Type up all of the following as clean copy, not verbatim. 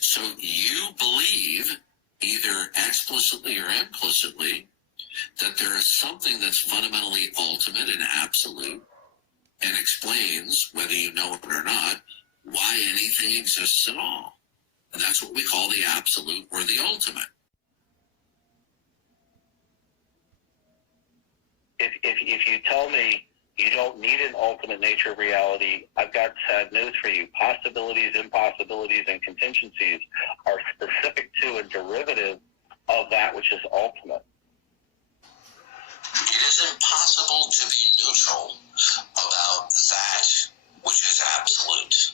So you believe, either explicitly or implicitly, that there is something that's fundamentally ultimate and absolute and explains, whether you know it or not, why anything exists at all. And that's what we call the absolute or the ultimate. If you tell me you don't need an ultimate nature of reality, I've got sad news for you. Possibilities, impossibilities, and contingencies are specific to and derivative of that which is ultimate. It is impossible to be neutral about that which is absolute.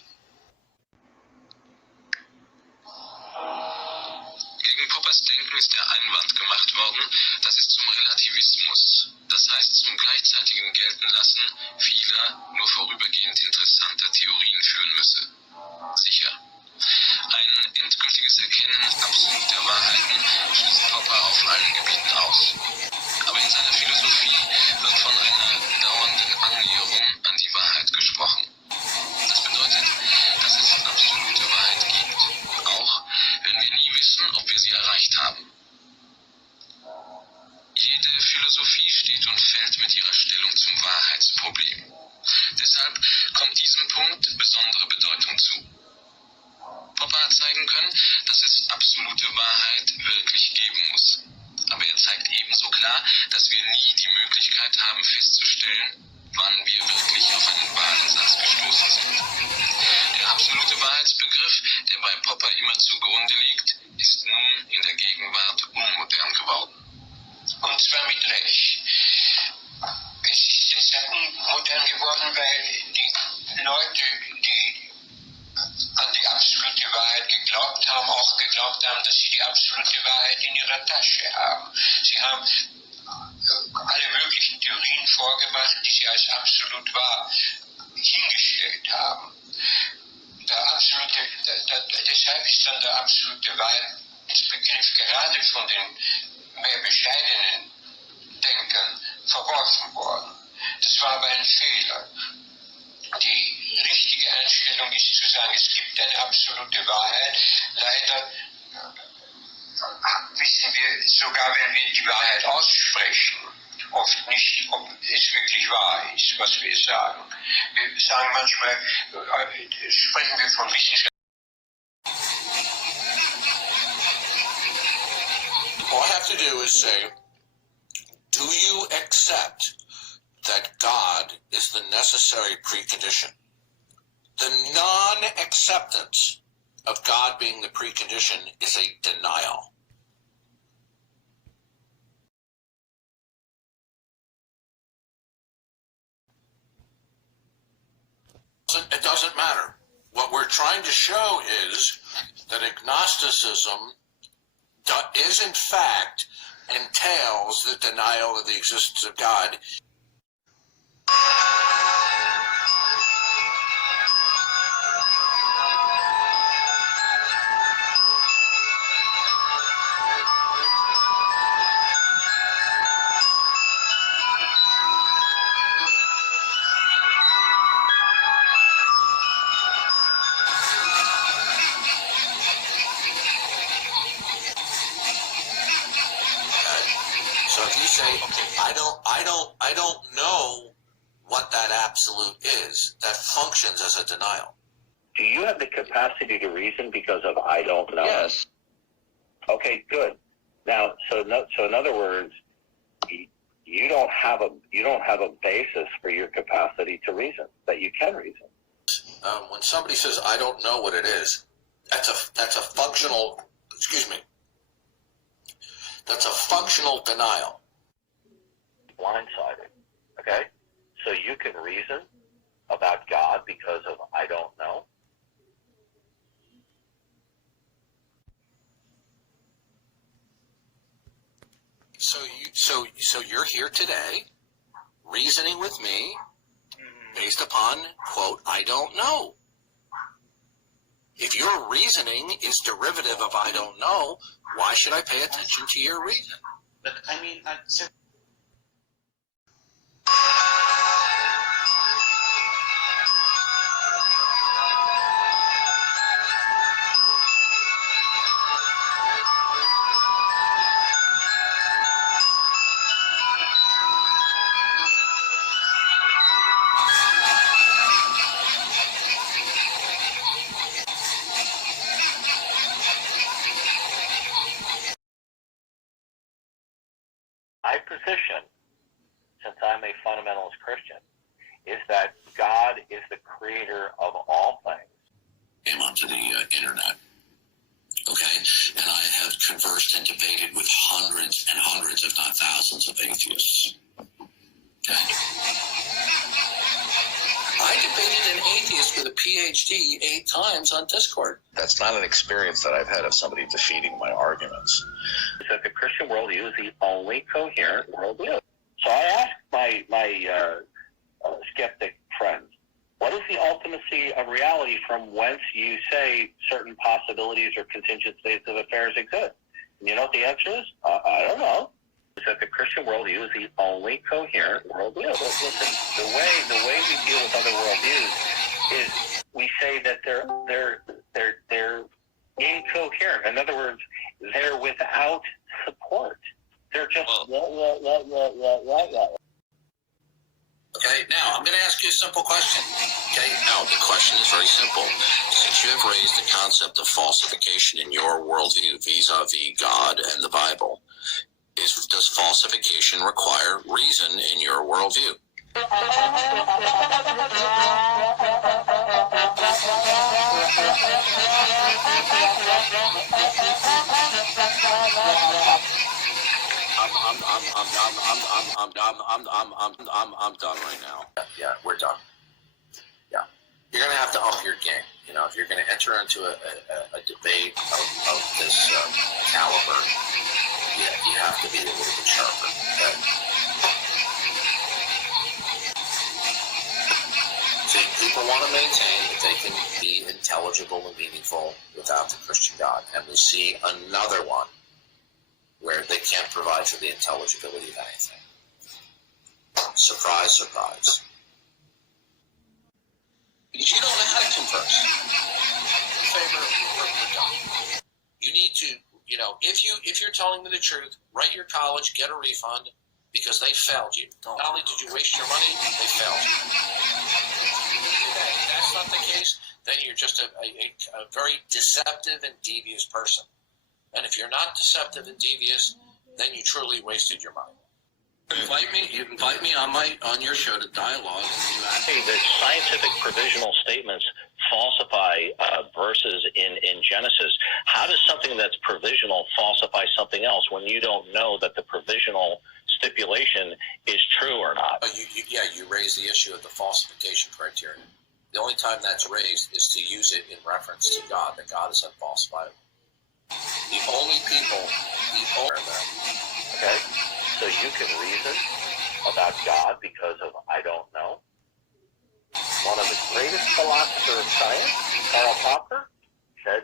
Gegen Poppers Denken ist der Einwand gemacht worden, dass es zum Relativismus, das heißt zum gleichzeitigen Geltenlassen vieler nur vorübergehend interessanter Theorien führen müsse. Sicher. Ein endgültiges Erkennen absoluter Wahrheiten schließt Popper auf allen Gebieten aus. Aber in seiner Philosophie wird von einer dauernden Annäherung an die Wahrheit gesprochen. Das bedeutet, dass es absolute Wahrheit gibt, auch wenn wir nie wissen, ob wir sie erreicht haben. Jede Philosophie steht und fällt mit ihrer Stellung zum Wahrheitsproblem. Deshalb kommt diesem Punkt besondere Bedeutung zu. Popper hat zeigen können, dass es absolute Wahrheit wirklich geben muss. Aber er zeigt ebenso klar, dass wir nie die Möglichkeit haben festzustellen, wann wir wirklich auf einen wahren Satz gestoßen sind. Der absolute Wahrheitsbegriff, der bei Popper immer zugrunde liegt, ist nun in der Gegenwart unmodern geworden. Und zwar mit Recht. Es ist deshalb unmodern geworden, weil die Leute, die an die absolute Wahrheit geglaubt haben, auch geglaubt haben, dass sie die absolute Wahrheit in ihrer Tasche haben. Sie haben alle möglichen Theorien vorgemacht, die sie als absolut wahr hingestellt haben. Deshalb ist dann der absolute Wahrheitsbegriff gerade von den mehr bescheidenen Denkern verworfen worden. Das war aber ein Fehler. Die richtige Einstellung ist zu sagen, es gibt eine absolute Wahrheit. Leider wissen wir, sogar wenn wir die Wahrheit aussprechen, oft nicht, ob es wirklich wahr ist, was wir sagen. Wir sagen manchmal, sprechen wir von Wissenschaft. All I have to do is say, do you accept that God is the necessary precondition? The non-acceptance of God being the precondition is a denial. It doesn't matter. What we're trying to show is that agnosticism is in fact entails the denial of the existence of God. So if you say, okay, I don't know what that absolute is, that functions as a denial. Do you have the capacity to reason because of I don't know? Yes. Okay, good. Now, so in other words, you don't have a basis for your capacity to reason, that you can reason. When somebody says I don't know what it is, that's a functional. Excuse me. That's a functional denial. Blindsided. Okay? So you can reason about God because of I don't know? So you're here today reasoning with me based upon, quote, I don't know. If your reasoning is derivative of I don't know, why should I pay attention to your reason? But I mean, position, since I'm a fundamentalist Christian, is that God is the creator of all things. Came onto the internet. Okay, and I have conversed and debated with hundreds and hundreds, if not thousands, of atheists. Okay. I debated an atheist with a PhD 8 times on Discord. That's not an experience that I've had of somebody defeating my arguments. That the Christian worldview is the only coherent worldview. So I asked my skeptic friends, what is the ultimacy of reality from whence you say certain possibilities or contingent states of affairs exist? And you know what the answer is? I don't know. That the Christian worldview is the only coherent worldview. Listen, the way we deal with other worldviews is we say that they're incoherent. In other words, they're without support. They're just Okay, now I'm going to ask you a simple question. Okay, now the question is very simple. Since you have raised the concept of falsification in your worldview vis-a-vis God and the Bible, does falsification require reason in your worldview? I'm done right now. Yeah, we're done. Yeah, you're gonna have to up your game. You know, if you're gonna enter into a debate of this caliber, yeah, you have to be a little bit sharper. Okay? See, people want to maintain that they can be intelligible and meaningful without the Christian God, and we see another one where they can't provide for the intelligibility of anything. Surprise, surprise. Because you don't know how to converse. We're done. You need to, you know, if you're telling me the truth, write your college, get a refund, because they failed you. Not only did you waste your money, they failed you. If that's not the case, then you're just a very deceptive and devious person. And if you're not deceptive and devious, then you truly wasted your money. You invite me on your show to dialogue. Hey, the scientific provisional statements falsify verses in Genesis. How does something that's provisional falsify something else when you don't know that the provisional stipulation is true or not? You raise the issue of the falsification criterion. The only time that's raised is to use it in reference to God, that God is unfalsifiable. The only people, Okay, so you can reason about God because of I don't know. One of the greatest philosophers of science, Karl Popper, said,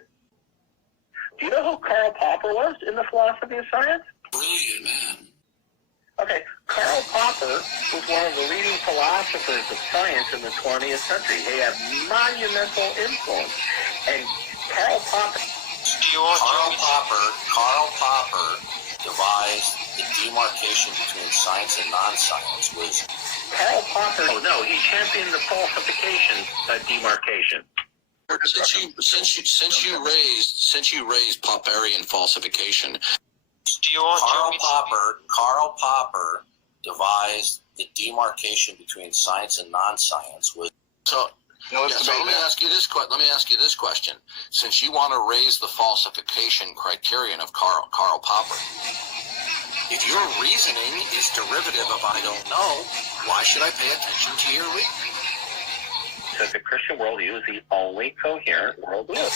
do you know who Karl Popper was in the philosophy of science? Brilliant man. Okay, Karl Popper was one of the leading philosophers of science in the 20th century. He had monumental influence. And Karl Popper devised the demarcation between science and non-science. Karl Popper, he championed the falsification demarcation. Since you raised Popperian falsification, Karl Popper devised the demarcation between science and non-science. So let me ask you this question. Since you want to raise the falsification criterion of Karl Popper, if your reasoning is derivative of I don't know, why should I pay attention to your reasoning? That the Christian worldview is the only coherent worldview.